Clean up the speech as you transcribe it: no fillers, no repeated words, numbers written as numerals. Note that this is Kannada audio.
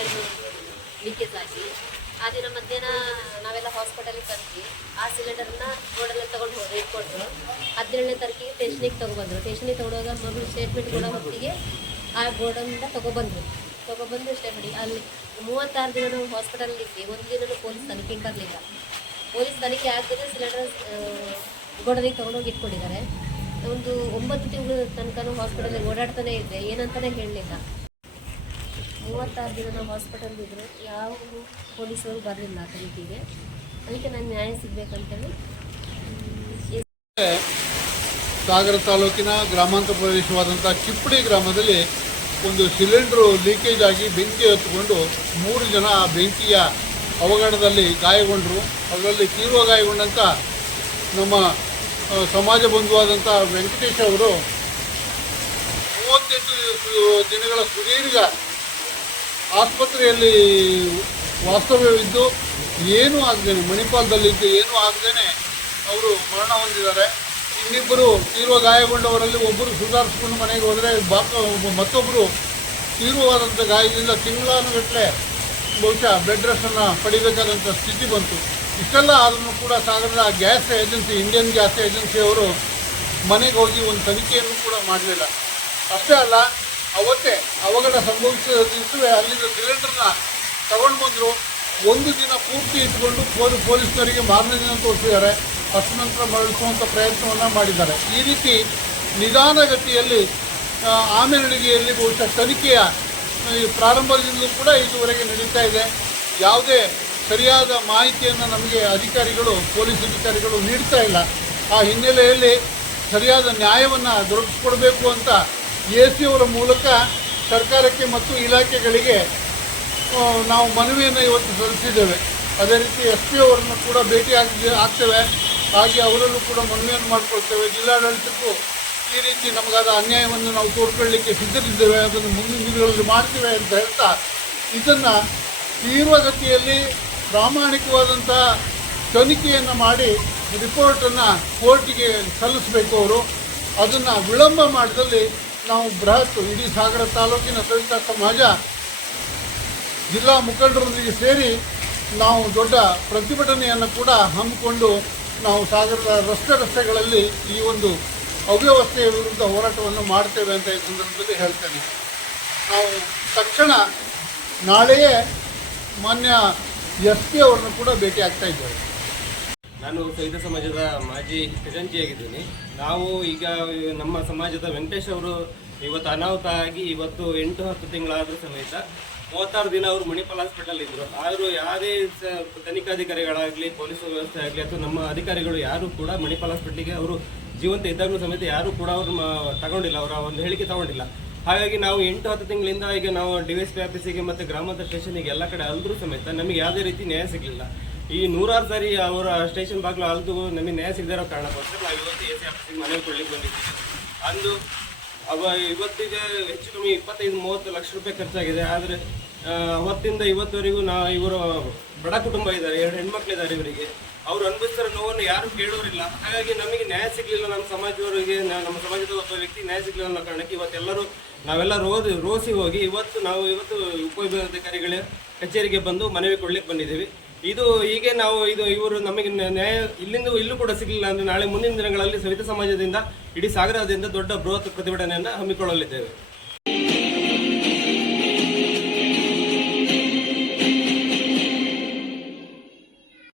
ಸಿಲಿಂಡರ್ ಲೀಕೇಜ್ ಆಗಿ ಆ ದಿನ ಮಧ್ಯಾಹ್ನ ನಾವೆಲ್ಲ ಹಾಸ್ಪಿಟಲಿಗೆ ಬಂದ್ವಿ. ಆ ಸಿಲಿಂಡರ್ನ ರೋಡಲ್ಲಿ ತಗೊಂಡು ಹೋಗಿ ಇಟ್ಕೊಟ್ರು. 17ನೇ ತಾರೀಕಿಗೆ ಸ್ಟೇಷನಿಗೆ ತೊಗೊಬಂದರು. ಸ್ಟೇಷನಿಗೆ ತೊಗೊಂಡೋಗ ಮಗಳು ಸ್ಟೇಟ್ಮೆಂಟ್ ಕೊಡೋ ಹೊತ್ತಿಗೆ ಆ ಗೋಡೌನಿಂದ ತೊಗೊಬಂದು ಸ್ಟೇಟ್ಮೆಂಟ್ ಅಲ್ಲಿ 36 ದಿನ ನಾವು ಹಾಸ್ಪಿಟಲಲ್ಲಿ ಇದ್ವಿ. ಒಂದು ದಿನವೂ ಪೊಲೀಸ್ ತನಿಖೆ ಬರಲಿಲ್ಲ. ಪೊಲೀಸ್ ತನಿಖೆ ಆಗದೆ ಸಿಲಿಂಡರ್ ಗೋಡನಿಗೆ ತೊಗೊಂಡೋಗಿ ಇಟ್ಕೊಂಡಿದ್ದಾರೆ. ಒಂದು 9 ತಿಂಗಳು ತನಕ ಹಾಸ್ಪಿಟಲಿಗೆ ಓಡಾಡ್ತಾನೆ ಇದ್ದೆ, ಏನಂತಾನೆ ಹೇಳಲಿಲ್ಲ. 36 ದಿನ ನಾವು ಹಾಸ್ಪಿಟಲ್ ಇದ್ದರು, ಯಾವ ಪೊಲೀಸರು ಬರಲಿಲ್ಲ ತನಿಖೆಗೆ. ಅದಕ್ಕೆ ನಾನು ನ್ಯಾಯ ಸಿಗಬೇಕಂತೇಳಿ. ಸಾಗರ ತಾಲೂಕಿನ ಗ್ರಾಮಾಂತರ ಪ್ರದೇಶವಾದಂಥ ಚಿಪ್ಪಡಿ ಗ್ರಾಮದಲ್ಲಿ ಒಂದು ಸಿಲಿಂಡ್ರು ಲೀಕೇಜ್ ಆಗಿ ಬೆಂಕಿ ಹತ್ತಿಕೊಂಡು 3 ಜನ ಬೆಂಕಿಯ ಅವಘಡದಲ್ಲಿ ಗಾಯಗೊಂಡರು. ಅದರಲ್ಲಿ ತೀವ್ರ ಗಾಯಗೊಂಡಂಥ ನಮ್ಮ ಸಮಾಜ ಬಂಧುವಾದಂಥ ವೆಂಕಟೇಶ್ ಅವರು 38 ದಿನಗಳ ಸುದೀರ್ಘ ಆಸ್ಪತ್ರೆಯಲ್ಲಿ ವಾಸ್ತವ್ಯವಿದ್ದು ಏನೂ ಆಗದೇನೆ, ಮಣಿಪಾಲದಲ್ಲಿದ್ದು ಏನೂ ಆಗದೇನೆ ಅವರು ಮರಣ ಹೊಂದಿದ್ದಾರೆ. ಇನ್ನಿಬ್ಬರು ತೀವ್ರ ಗಾಯಗೊಂಡವರಲ್ಲಿ ಒಬ್ಬರು ಸುಧಾರಿಸ್ಕೊಂಡು ಮನೆಗೆ ಹೋದರೆ ಮತ್ತೊಬ್ಬರು ತೀವ್ರವಾದಂಥ ಗಾಯದಿಂದ ತಿಂಗಳಾನುಗಟ್ಟಲೆ ಬಹುಶಃ ಬೆಡ್ ರೆಸ್ಟನ್ನು ಪಡಿಬೇಕಾದಂಥ ಸ್ಥಿತಿ ಬಂತು. ಇಷ್ಟೆಲ್ಲ ಆದರೂ ಕೂಡ ಸಾಗರದ ಗ್ಯಾಸ್ ಏಜೆನ್ಸಿ, ಇಂಡಿಯನ್ ಗ್ಯಾಸ್ ಏಜೆನ್ಸಿಯವರು ಮನೆಗೆ ಹೋಗಿ ಒಂದು ತನಿಖೆಯನ್ನು ಕೂಡ ಮಾಡಲಿಲ್ಲ. ಅಷ್ಟೇ ಅಲ್ಲ, ಅವತ್ತೇ ಅವಘಡ ಸಂಭವಿಸಿದ ದಿವಸವೇ ಅಲ್ಲಿಂದ ಸಿಲಿಂಡರ್ನ ತಗೊಂಡು ಬಂದರು. ಒಂದು ದಿನ ಪೂರ್ತಿ ಇಟ್ಕೊಂಡು ಪೊಲೀಸ್ನವರಿಗೆ ಮಾರನೇ ದಿನ ತೋರಿಸಿದ್ದಾರೆ. ಅಷ್ಟು ನಂತರ ಮರಳಿಸುವಂಥ ಪ್ರಯತ್ನವನ್ನು ಮಾಡಿದ್ದಾರೆ. ಈ ರೀತಿ ನಿಧಾನಗತಿಯಲ್ಲಿ ಆಮೆನಡಿಗೆಯಲ್ಲಿ ಬಹುಶಃ ತನಿಖೆಯ ಪ್ರಾರಂಭದಿಂದಲೂ ಕೂಡ ಇದುವರೆಗೆ ನಡೀತಾ ಇದೆ. ಯಾವುದೇ ಸರಿಯಾದ ಮಾಹಿತಿಯನ್ನು ನಮಗೆ ಪೊಲೀಸ್ ಅಧಿಕಾರಿಗಳು ನೀಡ್ತಾ ಇಲ್ಲ. ಆ ಹಿನ್ನೆಲೆಯಲ್ಲಿ ಸರಿಯಾದ ನ್ಯಾಯವನ್ನು ದೊರಕಿಸ್ಕೊಡ್ಬೇಕು ಅಂತ AC ಅವರ ಮೂಲಕ ಸರ್ಕಾರಕ್ಕೆ ಮತ್ತು ಇಲಾಖೆಗಳಿಗೆ ನಾವು ಮನವಿಯನ್ನು ಇವತ್ತು ಸಲ್ಲಿಸಿದ್ದೇವೆ. ಅದೇ ರೀತಿ SP ಅವರನ್ನು ಕೂಡ ಭೇಟಿ ಆಗ್ತೇವೆ. ಹಾಗೆ ಅವರಲ್ಲೂ ಕೂಡ ಮನವಿಯನ್ನು ಮಾಡಿಕೊಳ್ತೇವೆ. ಜಿಲ್ಲಾಡಳಿತಕ್ಕೂ ಈ ರೀತಿ ನಮಗಾದ ಅನ್ಯಾಯವನ್ನು ನಾವು ತೋಡ್ಕೊಳ್ಳಲಿಕ್ಕೆ ಸಿದ್ಧರಿದ್ದೇವೆ, ಅದನ್ನು ಮುಂದಿನ ದಿನಗಳಲ್ಲಿ ಮಾಡ್ತೇವೆ ಅಂತ ಹೇಳ್ತಾ, ಇದನ್ನು ತೀವ್ರಗತಿಯಲ್ಲಿ ಪ್ರಾಮಾಣಿಕವಾದಂಥ ತನಿಖೆಯನ್ನು ಮಾಡಿ ರಿಪೋರ್ಟನ್ನು ಕೋರ್ಟಿಗೆ ಸಲ್ಲಿಸಬೇಕು. ಅವರು ಅದನ್ನು ವಿಳಂಬ ಮಾಡಿದಲ್ಲಿ ನಾವು ಇಡೀ ಸಾಗರ ತಾಲೂಕಿನ ಸವಿತಾ ಸಮಾಜ ಜಿಲ್ಲಾ ಮುಖಂಡರೊಂದಿಗೆ ಸೇರಿ ನಾವು ದೊಡ್ಡ ಪ್ರತಿಭಟನೆಯನ್ನು ಕೂಡ ಹಮ್ಮಿಕೊಂಡು ನಾವು ಸಾಗರದ ರಸ್ತೆಗಳಲ್ಲಿ ಈ ಒಂದು ಅವ್ಯವಸ್ಥೆಯ ವಿರುದ್ಧ ಹೋರಾಟವನ್ನು ಮಾಡ್ತೇವೆ ಅಂತ ಈ ಸಂದರ್ಭದಲ್ಲಿ ಹೇಳ್ತೇನೆ. ನಾವು ತಕ್ಷಣ ನಾಳೆಯೇ ಮಾನ್ಯ SP ಅವರನ್ನು ಕೂಡ ಭೇಟಿ ಆಗ್ತಾ ಇದ್ದೇವೆ. ನಾನು ಸವಿತಾ ಸಮಾಜದ ಮಾಜಿ ಖಜಾಂಚಿಯಾಗಿದ್ದೀನಿ. ನಾವು ಈಗ ನಮ್ಮ ಸಮಾಜದ ವೆಂಕಟೇಶ್ ಅವರು ಇವತ್ತು ಅನಾಹುತ ಆಗಿ ಇವತ್ತು 8-10 ತಿಂಗಳಾದರೂ ಸಮೇತ 36 ದಿನ ಅವರು ಮಣಿಪಾಲ್ ಹಾಸ್ಪಿಟಲ್ ಇದ್ದರು. ಆದರೂ ಯಾವುದೇ ತನಿಖಾಧಿಕಾರಿಗಳಾಗಲಿ, ಪೊಲೀಸ್ ವ್ಯವಸ್ಥೆ ಆಗಲಿ ಅಥವಾ ನಮ್ಮ ಅಧಿಕಾರಿಗಳು ಯಾರೂ ಕೂಡ ಮಣಿಪಾಲ್ ಹಾಸ್ಪಿಟಲ್ಗೆ ಅವರು ಜೀವಂತ ಇದ್ದಾಗಲೂ ಸಮೇತ ಯಾರೂ ಕೂಡ ಅವರು ತಗೊಂಡಿಲ್ಲ, ಅವರ ಒಂದು ಹೇಳಿಕೆ ತಗೊಂಡಿಲ್ಲ. ಹಾಗಾಗಿ ನಾವು 8-10 ತಿಂಗಳಿಂದ ಈಗ ನಾವು DSP ಆಫೀಸಿಗೆ ಮತ್ತು ಗ್ರಾಮಾಂತರ ಸ್ಟೇಷನಿಗೆ ಎಲ್ಲ ಕಡೆ ಅಲ್ದ್ರೂ ಸಮೇತ ನಮಗೆ ಯಾವುದೇ ರೀತಿ ನ್ಯಾಯ ಸಿಗಲಿಲ್ಲ. ಈ 100 ಸಾರಿ ಅವರ ಸ್ಟೇಷನ್ ಬಾಗಿಲು ಅಲ್ದು ನಮಗೆ ನ್ಯಾಯ ಸಿಗದಿರೋ ಕಾರಣಕ್ಕೋಸ್ಕರ ನಾವು ಇವತ್ತು AC ಆಫೀಸಿಗೆ ಮನವಿ ಕೊಡ್ಲಿಕ್ಕೆ ಬಂದಿದ್ದೀವಿ. ಅಂದು ಇವತ್ತಿಗೆ ಹೆಚ್ಚು ಕಮ್ಮಿ 25-30 ಲಕ್ಷ ರೂಪಾಯಿ ಖರ್ಚಾಗಿದೆ. ಆದರೆ ಅವತ್ತಿಂದ ಇವತ್ತವರೆಗೂ ಇವರು ಬಡ ಕುಟುಂಬ ಇದ್ದಾರೆ, 2 ಹೆಣ್ಮಕ್ಳಿದ್ದಾರೆ ಇವರಿಗೆ. ಅವರು ಅನುಭವಿಸ್ತಿರೋ ನೋವನ್ನು ಯಾರು ಕೇಳೋರಿಲ್ಲ. ಹಾಗಾಗಿ ನಮಗೆ ನ್ಯಾಯ ಸಿಗಲಿಲ್ಲ, ನಮ್ಮ ಸಮಾಜದವರಿಗೆ, ನಮ್ಮ ಸಮಾಜದ ಒಬ್ಬ ವ್ಯಕ್ತಿ ನ್ಯಾಯ ಸಿಗಲಿಲ್ಲ ಅನ್ನೋ ಕಾರಣಕ್ಕೆ ನಾವೆಲ್ಲ ರೋಸಿ ಹೋಗಿ ಇವತ್ತು ಉಪವಿಭಾಗಾಧಿಕಾರಿಗಳ ಕಚೇರಿಗೆ ಬಂದು ಮನವಿ ಕೊಡ್ಲಿಕ್ಕೆ ಬಂದಿದ್ದೀವಿ. ಹೀಗೆ ಇವರು ನಮಗೆ ನ್ಯಾಯ ಇಲ್ಲೂ ಕೂಡ ಸಿಗಲಿಲ್ಲ ಅಂದರೆ ನಾಳೆ ಮುಂದಿನ ದಿನಗಳಲ್ಲಿ ಸವಿತಾ ಸಮಾಜದಿಂದ ಇಡೀ ಸಾಗರದಿಂದ ದೊಡ್ಡ ಬೃಹತ್ ಪ್ರತಿಭಟನೆಯನ್ನು ಹಮ್ಮಿಕೊಳ್ಳಲಿದ್ದೇವೆ.